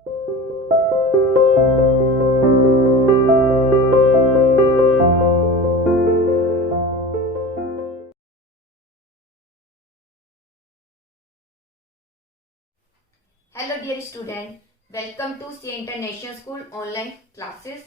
Hello dear student, welcome to C International School online classes.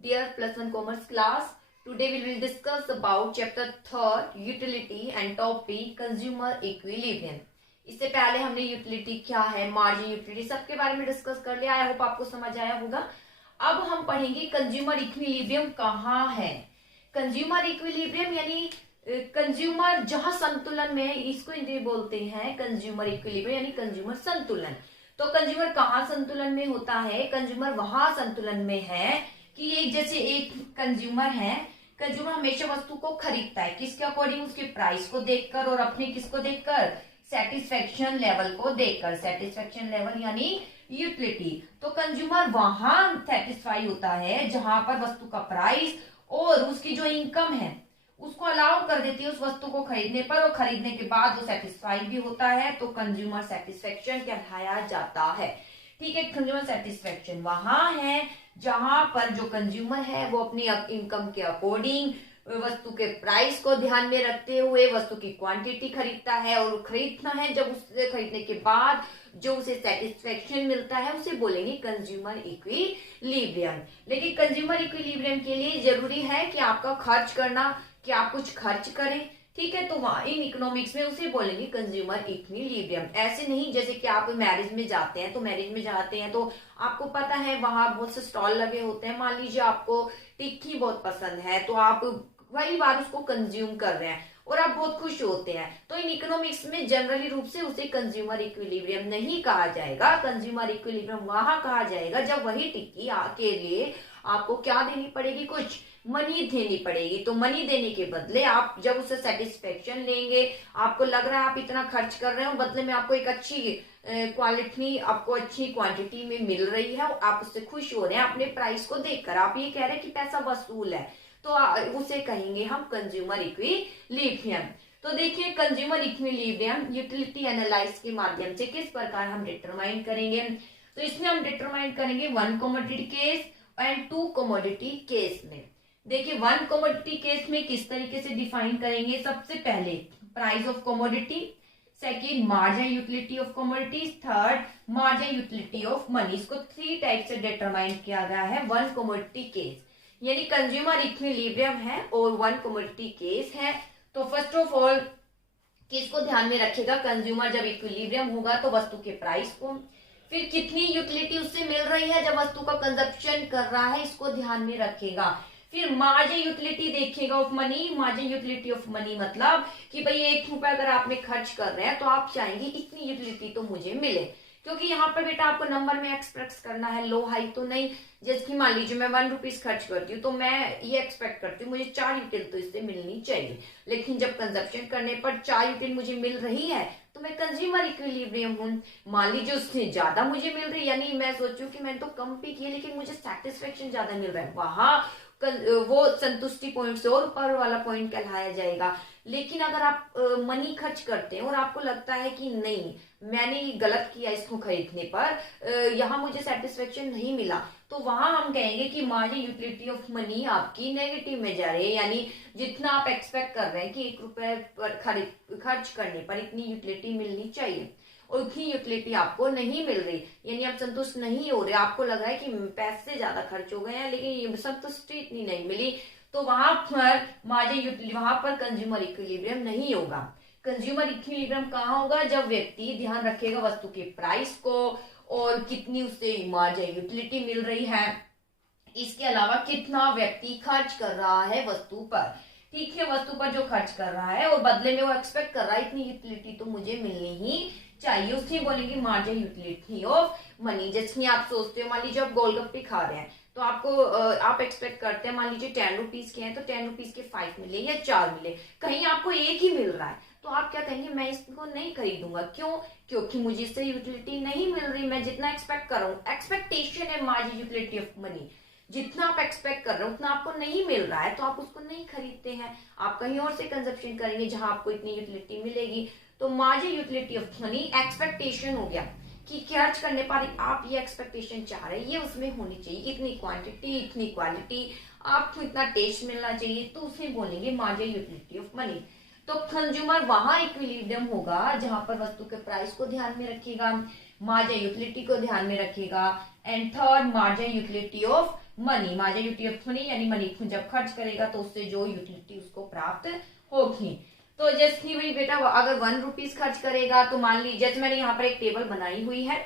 Dear plus one commerce class, today we will discuss about chapter 3 utility and topic consumer equilibrium. इससे पहले हमने utility क्या है, margin utility सबके बारे में discuss कर लिया। आई होप आपको समझ आया होगा। अब हम पढ़ेंगे कंज्यूमर इक्विलिब्रियम कहाँ है। कंज्यूमर इक्विलिब्रियम यानी कंज्यूमर जहां संतुलन में है, इसको हिंदी बोलते हैं कंज्यूमर इक्विलिब्रियम यानी कंज्यूमर संतुलन। तो कंज्यूमर कहाँ संतुलन में होता है? कंज्यूमर वहां संतुलन में है कि एक जैसे एक कंज्यूमर है, कंज्यूमर हमेशा वस्तु को खरीदता है किसके अकॉर्डिंग? उसके प्राइस को देखकर और अपने किसको देखकर? सेटिस्फेक्शन लेवल को देखकर। सेटिस्फेक्शन लेवल यानी यूटिलिटी। तो कंज्यूमर वहां सेटिस्फाई होता है जहां पर वस्तु का प्राइस और उसकी जो इनकम है उसको अलाउ कर देती है उस वस्तु को खरीदने पर, और खरीदने के बाद वो सेटिस्फाई भी होता है। तो कंज्यूमर सेटिस्फेक्शन कहलाया जाता है। ठीक है, कंज्यूमर सेटिस्फेक्शन वहां है जहां पर जो कंज्यूमर है वो अपनी इनकम के अकॉर्डिंग वस्तु के प्राइस को ध्यान में रखते हुए वस्तु की क्वांटिटी खरीदता है, और खरीदना है जब उससे खरीदने के बाद जो उसे सेटिस्फेक्शन मिलता है उसे बोलेंगे कंज्यूमर इक्विलिब्रियम। लेकिन कंज्यूमर इक्विलिब्रियम के लिए जरूरी है कि आपका खर्च करना, कि आप कुछ खर्च करें। ठीक है, तो वहां इन इकोनॉमिक्स में उसे बोलेंगे कंज्यूमर इक्विलिब्रियम। ऐसे नहीं जैसे कि आप मैरिज में जाते हैं, तो मैरिज में जाते हैं तो आपको पता है वहां बहुत से स्टॉल लगे होते हैं। मान लीजिए आपको टिक्की बहुत पसंद है तो आप वही बार उसको कंज्यूम कर रहे हैं और आप बहुत खुश होते हैं। तो इन इकोनॉमिक्स में जनरली रूप से उसे कंज्यूमर इक्विलिब्रियम नहीं कहा जाएगा। कंज्यूमर इक्विलिब्रियम वहां कहा जाएगा जब वही टिक्की के लिए आपको क्या देनी पड़ेगी? कुछ मनी देनी पड़ेगी। तो मनी देने के बदले आप जब उसे सेटिस्फेक्शन लेंगे, आपको लग रहा है आप इतना खर्च कर रहे हो, बदले में आपको एक अच्छी क्वालिटी, आपको अच्छी क्वांटिटी में मिल रही है, आप उससे खुश हो रहे हैं अपने प्राइस को देखकर। आप ये कह रहे हैं कि पैसा वसूल है, तो उसे कहेंगे हम कंज्यूमर इक्विलिब्रियम। तो देखिए कंज्यूमर इक्विलिब्रियम यूटिलिटी एनालाइज के माध्यम से किस प्रकार हम डिटरमाइन करेंगे। तो इसमें हम डिटरमाइन करेंगे one commodity case and two commodity case में। देखिए वन कमोडिटी केस में किस तरीके से डिफाइन करेंगे। सबसे पहले price of commodity, second margin utility of commodity, third margin utility of money. इसको 3 टाइप से डिटरमाइन किया गया है वन कमोडिटी केस। यानी कंज्यूमर इक्विलिब्रियम है और वन कमोडिटी केस है। तो फर्स्ट ऑफ ऑल किसको ध्यान में रखेगा? कंज्यूमर जब इक्विलिब्रियम होगा तो वस्तु के प्राइस को, फिर कितनी यूटिलिटी उससे मिल रही है जब वस्तु का कंजप्शन कर रहा है, इसको ध्यान में रखेगा। फिर मार्जिन यूटिलिटी देखेगा of money. Margin utility of money मतलब कि भाई 1 रुपए अगर आपने खर्च कर रहे हैं तो आप चाहेंगे इतनी यूटिलिटी तो मुझे मिले, क्योंकि यहाँ पर बेटा आपको नंबर में एक्सप्रेस करना है, लो हाई तो नहीं। जैसे कि मान लीजिए मैं 1 रुपीज खर्च करती हूँ तो मैं ये एक्सपेक्ट करती हूँ मुझे 4 यूटिल तो इससे मिलनी चाहिए। लेकिन जब कंजप्शन करने पर 4 यूटिल मुझे मिल रही है तो मैं कंज्यूमर इक्विलिब्रियम हूँ। मान लीजिए उससे ज्यादा मुझे मिल रही है, यानी मैं सोचूं कि मैंने तो कम पे किया लेकिन मुझे सेटिस्फेक्शन ज्यादा मिल रहा है, वहां वो संतुष्टि पॉइंट से और ऊपर वाला पॉइंट कहलाया जाएगा। लेकिन अगर आप मनी खर्च करते हैं और आपको लगता है कि नहीं मैंने गलत किया इसको खरीदने पर, यहाँ मुझे सेटिस्फेक्शन नहीं मिला, तो वहां हम कहेंगे कि मार्जिन यूटिलिटी ऑफ मनी आपकी नेगेटिव में जा रही है। यानी जितना आप एक्सपेक्ट कर रहे हैं कि 1 रुपए पर खर्च करने पर इतनी यूटिलिटी मिलनी चाहिए और उतनी यूटिलिटी आपको नहीं मिल रही, यानी आप संतुष्ट नहीं हो रहे, आपको लग रहा है कि पैसे ज्यादा खर्च हो गए हैं लेकिन संतुष्टि इतनी नहीं मिली, तो वहां पर मार्जिन यूटिलिटी, वहां पर कंज्यूमर इक्विलिब्रियम नहीं होगा। कंज्यूमर इक्विलिब्रियम कहाँ होगा? जब व्यक्ति ध्यान रखेगा वस्तु के प्राइस को और कितनी उससे मार्जिन यूटिलिटी मिल रही है, इसके अलावा कितना व्यक्ति खर्च कर रहा है वस्तु पर। ठीक है, वस्तु पर जो खर्च कर रहा है और बदले में वो एक्सपेक्ट कर रहा है इतनी यूटिलिटी तो मुझे मिलनी ही चाहिए, उसकी बोलेंगे मार्जिन यूटिलिटी ऑफ मनी। जैसे आप सोचते हो मान लीजिए आप गोलगप्पे खा रहे हैं तो आपको आप एक्सपेक्ट करते हैं मान लीजिए 10 रुपीज के हैं तो 10 रुपीज के 5 मिले या 4 मिले, कहीं आपको एक ही मिल रहा है तो आप क्या कहेंगे? मैं इसको नहीं खरीदूंगा। क्यों? क्योंकि मुझे इससे यूटिलिटी नहीं मिल रही, मैं जितना एक्सपेक्ट कर रहा हूँ। एक्सपेक्टेशन है मार्जिन यूटिलिटी ऑफ मनी, जितना आप एक्सपेक्ट कर रहे हो उतना आपको नहीं मिल रहा है तो आप उसको नहीं खरीदते हैं, आप कहीं और से कंजप्शन करेंगे जहां आपको इतनी यूटिलिटी मिलेगी। तो margin utility of money expectation हो गया कि खर्च करने पर आप ये एक्सपेक्टेशन चाह रहे हैं ये उसमें होनी चाहिए, इतनी क्वांटिटी इतनी क्वालिटी, आपको इतना टेस्ट मिलना चाहिए, तो उसे बोलेंगे मार्जिनल यूटिलिटी ऑफ मनी। तो कंज्यूमर वहां इक्विलिब्रियम होगा जहां पर वस्तु के प्राइस को ध्यान में रखेगा, मार्जिनल यूटिलिटी को ध्यान में रखेगा। And third marginal utility of money, marginal utility of money यानी मनी जब खर्च करेगा तो उससे जो यूटिलिटी उसको प्राप्त होगी। तो जैसे भाई बेटा अगर 1 रुपीज खर्च करेगा तो मान लीजिए, जैसे मैंने यहाँ पर एक टेबल बनाई हुई है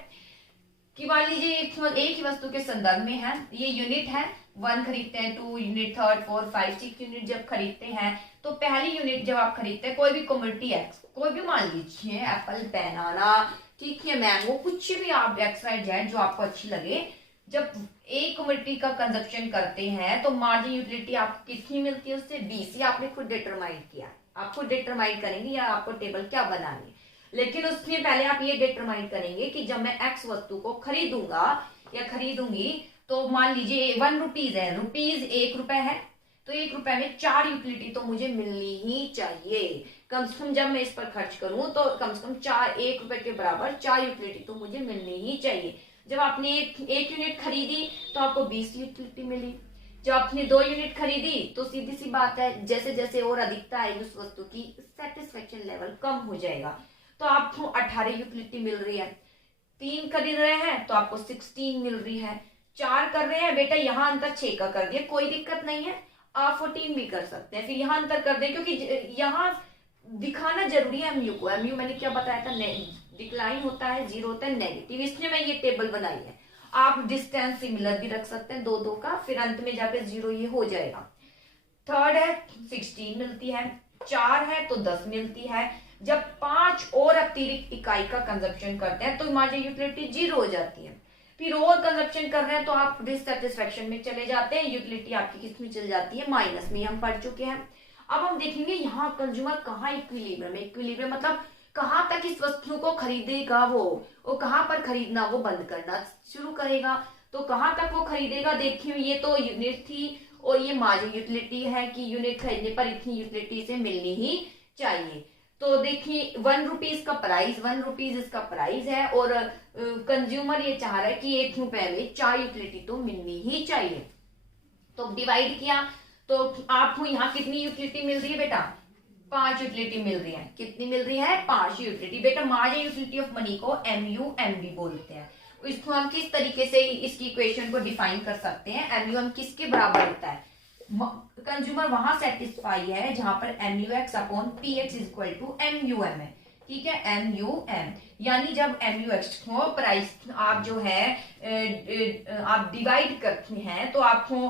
कि मान लीजिए एक ही वस्तु के संदर्भ में है, ये यूनिट है, 1 खरीदते हैं, 2 यूनिट, 3, 4, 5, 6 यूनिट जब खरीदते हैं तो पहली यूनिट जब आप खरीदते हैं कोई भी कमोडिटी है, कोई भी मान लीजिए एप्पल, बनाना, ठीक है, मैंगो, कुछ भी आप एक्स वाई जेड जो आपको अच्छी लगे, जब एक कमोडिटी का कंजप्शन करते हैं तो मार्जिन यूटिलिटी आपको कितनी मिलती है उससे 20। आपने खुद डिटरमाइन किया, आप खुद डिटरमाइन करेंगे या आपको टेबल क्या बनानी, लेकिन उसके पहले आप ये डिटरमाइन करेंगे कि जब मैं एक्स वस्तु को खरीदूंगा या खरीदूंगी तो मान लीजिए 1 रुपीज है, रुपीज 1 रुपए है, तो 1 रुपए में 4 यूटिलिटी तो मुझे मिलनी ही चाहिए। कम से कम जब मैं इस पर खर्च करूं तो कम से कम 1 रुपए के बराबर 4 यूटिलिटी तो मुझे मिलनी ही चाहिए। जब आपने एक यूनिट खरीदी तो आपको 20 यूटिलिटी मिली, जब आपने 2 यूनिट खरीदी तो सीधी सी बात है जैसे जैसे और अधिकता आएगी उस वस्तु की सेटिस्फेक्शन लेवल कम हो जाएगा, तो आपको 18 यूटिलिटी मिल रही है। 3 खरीद रहे हैं तो आपको 16 मिल रही है। 4 कर रहे हैं बेटा, यहाँ अंतर 6 का कर दिया, कोई दिक्कत नहीं है, आप 14 भी कर सकते हैं, फिर यहाँ अंतर कर दें क्योंकि यहाँ दिखाना जरूरी है एमयू को। एमयू मैंने क्या बताया था, डिक्लाइन होता है, 0 होता है, नेगेटिव, इसलिए मैं ये टेबल बनाई है। आप डिस्टेंस सिमिलर भी रख सकते हैं 2 का, फिर अंत में जाके 0 ये हो जाएगा। थर्ड है 16 मिलती है, 4 है तो 10 मिलती है। जब 5 और अतिरिक्त इकाई का कंजप्शन करते हैं तो मार्जिनल यूटिलिटी 0 हो जाती है। फिर और कंजप्शन कर रहे हैं तो आप डिससेटिस्फेक्शन में चले जाते हैं, यूटिलिटी आपकी किस में चल जाती है, माइनस में, हम पढ़ चुके हैं। अब हम देखेंगे यहाँ कंज्यूमर कहाँ इक्विलिब्रियम है। इक्विलिब्रियम मतलब कहाँ तक इस वस्तु को खरीदेगा वो कहाँ पर खरीदना वो बंद करना शुरू करेगा, तो कहाँ तक वो खरीदेगा। देखिए ये तो यूनिट थी और ये मार्जिनल यूटिलिटी है कि यूनिट खरीदने पर इतनी यूटिलिटी से मिलनी ही चाहिए। तो देखिए 1 रुपीज का प्राइस, 1 रुपीज इसका प्राइस है और कंज्यूमर ये चाह रहा है कि 1 रुपए में 4 यूटिलिटी तो मिलनी ही चाहिए। तो डिवाइड किया तो आपको यहाँ कितनी यूटिलिटी मिल रही है बेटा, 5 यूटिलिटी मिल रही है। कितनी मिल रही है, 5 यूटिलिटी। बेटा मार्जिनल यूटिलिटी ऑफ मनी को MUM बोलते हैं। इसको हम किस तरीके से इसकी इक्वेशन को डिफाइन कर सकते हैं, MUM किसके बराबर होता है, कंज्यूमर वहां सेटिस्फाई है जहां पर MUX upon PX is equal to MUM है, ठीक है, MUM यानी जब MUX को प्राइस आप जो है आप डिवाइड करते हैं तो आपको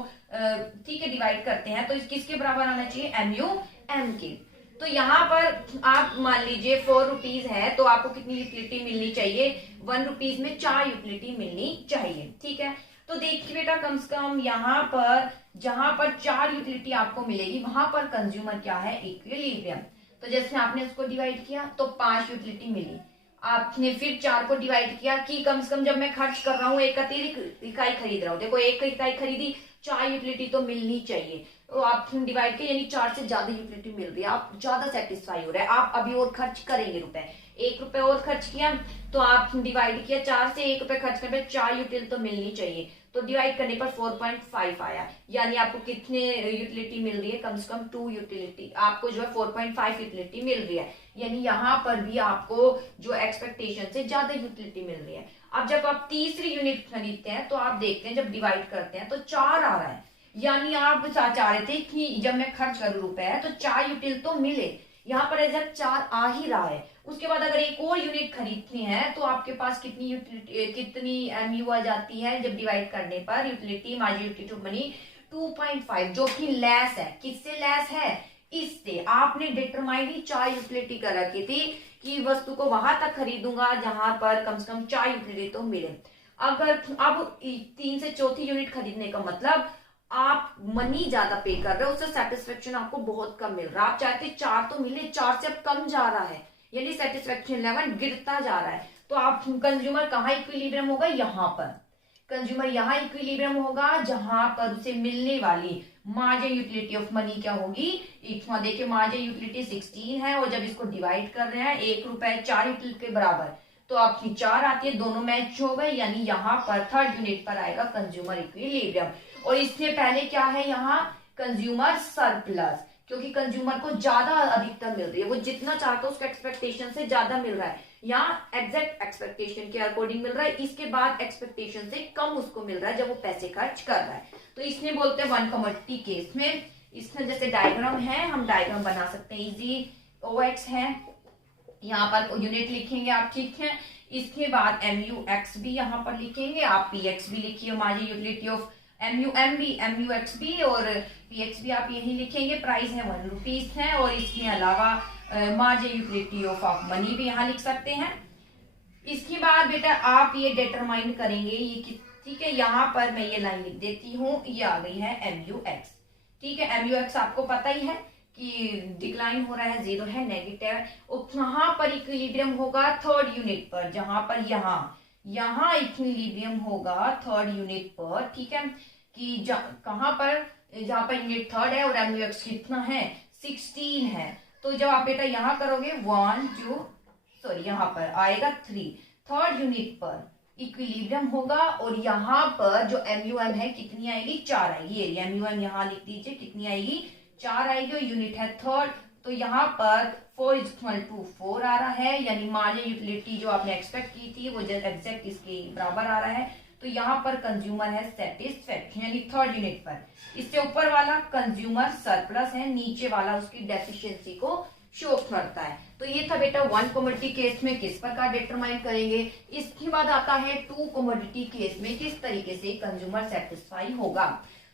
ठीक है डिवाइड करते हैं तो किसके बराबर आना चाहिए, MUM के। तो यहाँ पर आप मान लीजिए 4 रुपीज है तो आपको कितनी यूटिलिटी मिलनी चाहिए, 1 रुपीज में 4 यूटिलिटी मिलनी चाहिए, ठीक है। तो देखिए बेटा कम से कम यहाँ पर जहां पर 4 यूटिलिटी आपको मिलेगी वहां पर कंज्यूमर क्या है, इक्विलिब्रियम। तो जैसे आपने उसको डिवाइड किया तो 5 यूटिलिटी मिली, आपने फिर 4 को डिवाइड किया कि कम से कम जब मैं खर्च कर रहा हूँ एक अतिरिक्त इकाई खरीद रहा हूँ, देखो एक इकाई खरीदी 4 यूटिलिटी तो मिलनी चाहिए, तो आप डिवाइड किया यानी 4 से ज्यादा यूटिलिटी मिल रही है, आप ज्यादा सेटिस्फाई हो रहे हैं, आप अभी और खर्च करेंगे रुपए, 1 रुपए और खर्च किया तो आप डिवाइड किया 4 से 1 रुपए खर्च करने पर 4 यूटिलिटी तो मिलनी चाहिए, तो डिवाइड करने पर 4.5 आया, यानी आपको कितने यूटिलिटी मिल रही है, कम से कम 2 यूटिलिटी आपको जो है 4.5 यूटिलिटी मिल रही है, यानी यहाँ पर भी आपको जो एक्सपेक्टेशन से ज्यादा यूटिलिटी मिल रही है। अब जब आप तीसरी यूनिट खरीदते हैं तो आप देखते हैं जब डिवाइड करते हैं तो 4 आ रहा है, यानी आप चाह रहे थे कि जब मैं खर्च करूं रुपए तो 4 यूटिलिटी तो मिले, यहाँ पर एग्जैक्ट 4 आ ही रहा है। उसके बाद अगर एक और यूनिट खरीदनी है तो आपके पास कितनी MU आ जाती है जब डिवाइड करने पर, utility marginal utility of money 2.5 जो कि लेस है, किससे लेस है, इससे। आपने डिटरमाइन ही 4 यूटिलिटी कर रखी थी कि वस्तु को वहां तक खरीदूंगा जहां पर कम से कम 4 यूटिलिटी तो मिले। अगर अब 3 से चौथी यूनिट खरीदने का मतलब आप मनी ज्यादा पे कर रहे हो, उससे सेटिस्फेक्शन आपको बहुत कम मिल रहा है, आप चाहते 4 तो मिले, 4 से अब कम जा रहा है, यानी सेटिस्फेक्शन लेवल गिरता जा रहा है। तो आप कंज्यूमर कहाँ इक्विलिब्रियम होगा, यहाँ पर कंज्यूमर यहाँ इक्विलिब्रियम होगा जहां पर उसे मिलने वाली मार्जिनल यूटिलिटी ऑफ मनी क्या होगी, देखिए मार्जिनल यूटिलिटी 16 है और जब इसको डिवाइड कर रहे हैं 1 रुपए 4 यूटिलिटी के बराबर तो आपकी 4 आती है, दोनों मैच हो गए, यानी यहाँ पर थर्ड यूनिट पर आएगा कंज्यूमर इक्विलिब्रियम। और इससे पहले क्या है यहाँ कंज्यूमर सरप्लस, क्योंकि कंज्यूमर को ज्यादा अधिकतर मिल रही है, वो जितना चाहता है उसका एक्सपेक्टेशन से ज्यादा मिल रहा है, यहाँ एग्जैक्ट एक्सपेक्टेशन के अकॉर्डिंग मिल रहा है, इसके बाद एक्सपेक्टेशन से कम उसको मिल रहा है जब वो पैसे खर्च कर रहा है। तो इसमें बोलते हैं वन कमोडिटी केस में, इसमें जैसे डायग्राम है, हम डायग्राम बना सकते हैं, इजी OX है, यहाँ पर यूनिट लिखेंगे आप, ठीक है। इसके बाद MUX भी यहाँ पर लिखेंगे आप, PX भी लिखिए, मार्जिन यूटिलिटी ऑफ MUM भी, MUX भी और PX भी आप यही लिखेंगे। प्राइस है 1 रुपीज है, और इसके अलावा मार्जिन यूटिलिटी ऑफ मनी भी यहाँ लिख सकते हैं। इसके बाद बेटा आप ये डिटरमाइन करेंगे ये, ठीक है, यहाँ पर मैं ये लाइन लिख देती हूँ, ये आ गई है MUX, ठीक है। MUX आपको पता ही है कि डिक्लाइन हो रहा है, 0 है, नेगेटिव है, और कहाँ पर इक्विलिब्रियम होगा थर्ड यूनिट पर, जहां पर यहाँ इक्विलिब्रियम होगा थर्ड यूनिट पर, ठीक है, कि कहां पर, जहां पर यूनिट थर्ड है और MUX कितना है 16 है। तो जब आप बेटा यहाँ करोगे 1 2 सॉरी यहाँ पर आएगा 3, थर्ड यूनिट पर इक्विलिब्रियम होगा, और यहाँ पर जो MUM है कितनी आएगी 4 आएगी, ये MUM यहाँ लिख दीजिए कितनी आएगी 4 आएगी, और यूनिट है थर्ड, तो यहाँ पर 4 = 4 आ रहा है, यानी मार्जिन यूटिलिटी जो आपने एक्सपेक्ट की थी वो एग्जैक्ट इसके बराबर आ रहा है। तो यहाँ पर कंज्यूमर है सेटिस्फैक्शन, यानी थर्ड यूनिट पर, इससे ऊपर वाला कंज्यूमर सरप्लस है, नीचे वाला उसकी डेफिशिएंसी को शो करता है। तो ये था बेटा वन कमोडिटी केस में किस प्रकार डिटरमाइन करेंगे। इसके बाद आता है टू कमोडिटी केस में किस तरीके से कंज्यूमर सेटिस्फाई होगा।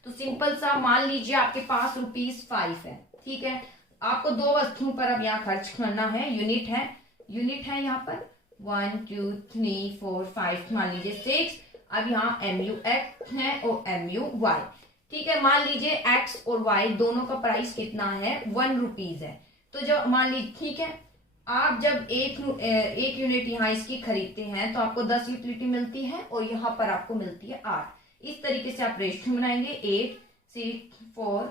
तो सिंपल सा मान लीजिए आपके पास ₹5 है, ठीक है, आपको 2 वस्तुओं पर अब यहाँ खर्च करना है, यूनिट है यहाँ पर 1 2 3 4 5 मान लीजिए 6, अब यहाँ MUX है और MUY, ठीक है। मान लीजिए X और Y दोनों का प्राइस कितना है 1 रुपीज है। तो जब मान लीजिए, ठीक है, आप जब एक यूनिट यहाँ इसकी खरीदते हैं तो आपको 10 यूटिलिटी मिलती है, और यहाँ पर आपको मिलती है 8। इस तरीके से आप रेशियो बनाएंगे 8 6 4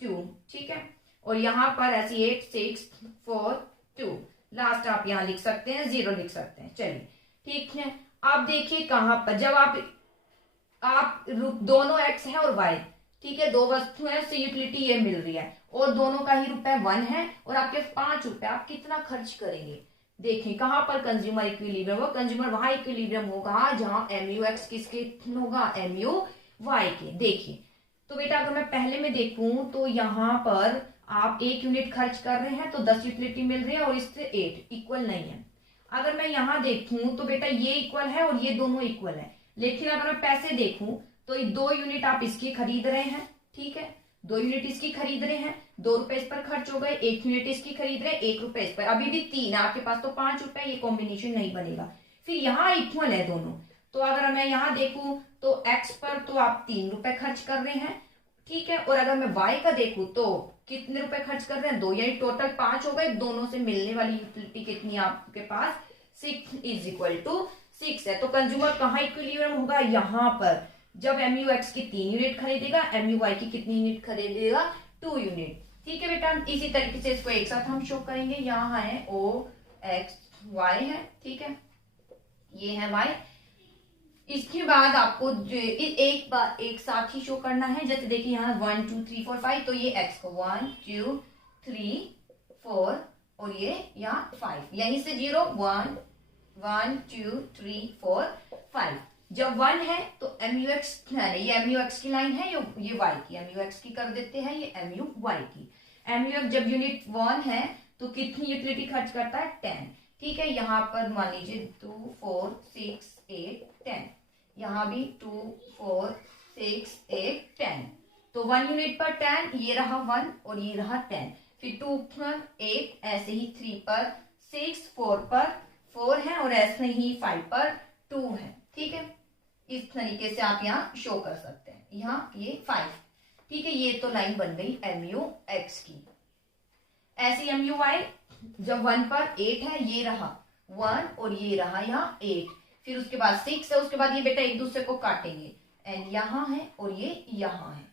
2, ठीक है, और यहाँ पर ऐसी 8 6 4 2, लास्ट आप यहाँ लिख सकते हैं 0 लिख सकते हैं। चलिए ठीक है, आप देखिए कहां पर जब आप दोनों X है और Y, ठीक है, 2 वस्तु है, उससे यूटिलिटी ये मिल रही है, और दोनों का ही रुपए 1 है, और आपके 5 रुपए, आप कितना खर्च करेंगे। देखें कहां पर कंज्यूमर इक्विलिब्रियम होगा, कंज्यूमर वहां इक्विलिब्रियम होगा जहां MUX किसके होगा MUY के। देखिए तो बेटा अगर मैं पहले में देखूं तो यहाँ पर आप 1 यूनिट खर्च कर रहे हैं तो 10 यूटिलिटी मिल रही है, और इससे 8 इक्वल नहीं है। अगर मैं यहाँ देखूं तो बेटा ये इक्वल है और ये दोनों इक्वल है, लेकिन अगर मैं पैसे देखूं तो 2 यूनिट आप इसकी खरीद रहे हैं, ठीक है, 2 यूनिट इसकी खरीद रहे हैं, 2 रुपए इस पर खर्च हो गए, 1 यूनिट इसकी खरीद रहे हैं, 1 रुपए इस पर, अभी भी 3 है आपके पास, तो 5 रुपए, ये कॉम्बिनेशन नहीं बनेगा। फिर यहाँ इक्वल है दोनों, तो अगर मैं यहाँ देखूं तो X पर तो आप 3 रुपए खर्च कर रहे हैं, ठीक है, और अगर मैं Y का देखूं तो कितने रुपए खर्च कर रहे हैं 2, यानी टोटल 5 हो गए। दोनों से मिलने वाली यूटिलिटी कितनी आपके पास 6 = 6 है। तो कंज्यूमर कहाँ इक्विलिब्रियम होगा, यहाँ पर, जब MUX की 3 यूनिट खरीदेगा, MUY की कितनी यूनिट खरीदेगा 2 यूनिट, ठीक है बेटा। इसी तरीके से इसको एक साथ हम शो करेंगे, यहाँ है OXY है, ठीक है, ये है Y। इसके बाद आपको एक साथ ही शो करना है, जैसे देखिए यहाँ 1 2 3 4 5, तो ये X को 1 2 3 4 और ये यहाँ 5, यहीं से 0 1 1 2 3 4 5। जब 1 है तो MUX है, ये MUX की लाइन है, ये Y की, MUX की कर देते हैं, ये MUY की। MUX जब यूनिट 1 है तो कितनी यूटिलिटी खर्च करता है 10, ठीक है, यहाँ पर मान लीजिए 2 4 6 8 10, यहाँ भी 2 4 6 8 10, तो 1 यूनिट पर 10, ये रहा 1 और ये रहा 10, फिर 2 पर 8, ऐसे ही 3 पर 6, 4 पर 4 है, और ऐसे ही 5 पर 2 है, ठीक है। इस तरीके से आप यहाँ शो कर सकते हैं, यहाँ ये 5, ठीक है, ये तो लाइन बन गई MUX की। ऐसी MUY जब 1 पर 8 है, ये रहा 1 और ये रहा यहाँ 8, फिर उसके बाद 6 है, उसके बाद ये बेटा एक दूसरे को काटेंगे, एंड यहाँ है और ये यहाँ है।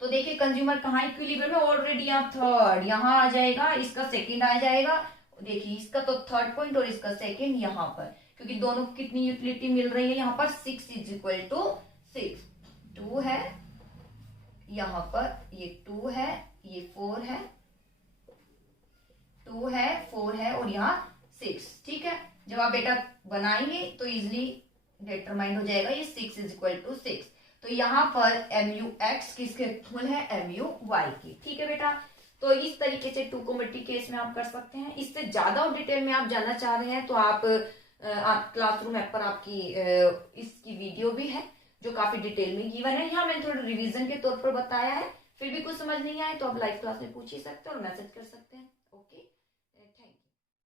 तो देखिए कंज्यूमर कहाँ इक्विलिब्रियम में, ऑलरेडी यहाँ थर्ड यहाँ आ जाएगा, इसका सेकंड आ जाएगा, देखिए इसका तो थर्ड पॉइंट और इसका सेकंड यहाँ पर, क्योंकि दोनों को कितनी यूटिलिटी मिल रही है यहाँ पर 6 इज इक्वल टू 6। 2 है, यहाँ पर ये 2 है, ये 4 है, 2 है, 4 है और यहाँ 6। ठीक है, जब आप बेटा बनाएंगे तो इजिली डिटरमाइंड हो जाएगा ये 6 इज इक्वल टू 6। तो यहाँ पर MUX किसके इक्वल है, MUY की। ठीक है बेटा, तो इस तरीके से टू कॉम्बिनेटरी केस में आप कर सकते हैं। इससे ज्यादा और डिटेल में आप जानना चाह रहे हैं तो आप क्लासरूम ऐप पर आपकी इसकी वीडियो भी है जो काफी डिटेल में गिवन है। यहाँ मैंने थोड़ा रिवीजन के तौर पर बताया है, फिर भी कुछ समझ नहीं आए तो आप लाइव क्लास में पूछ ही सकते हैं और मैसेज कर सकते हैं।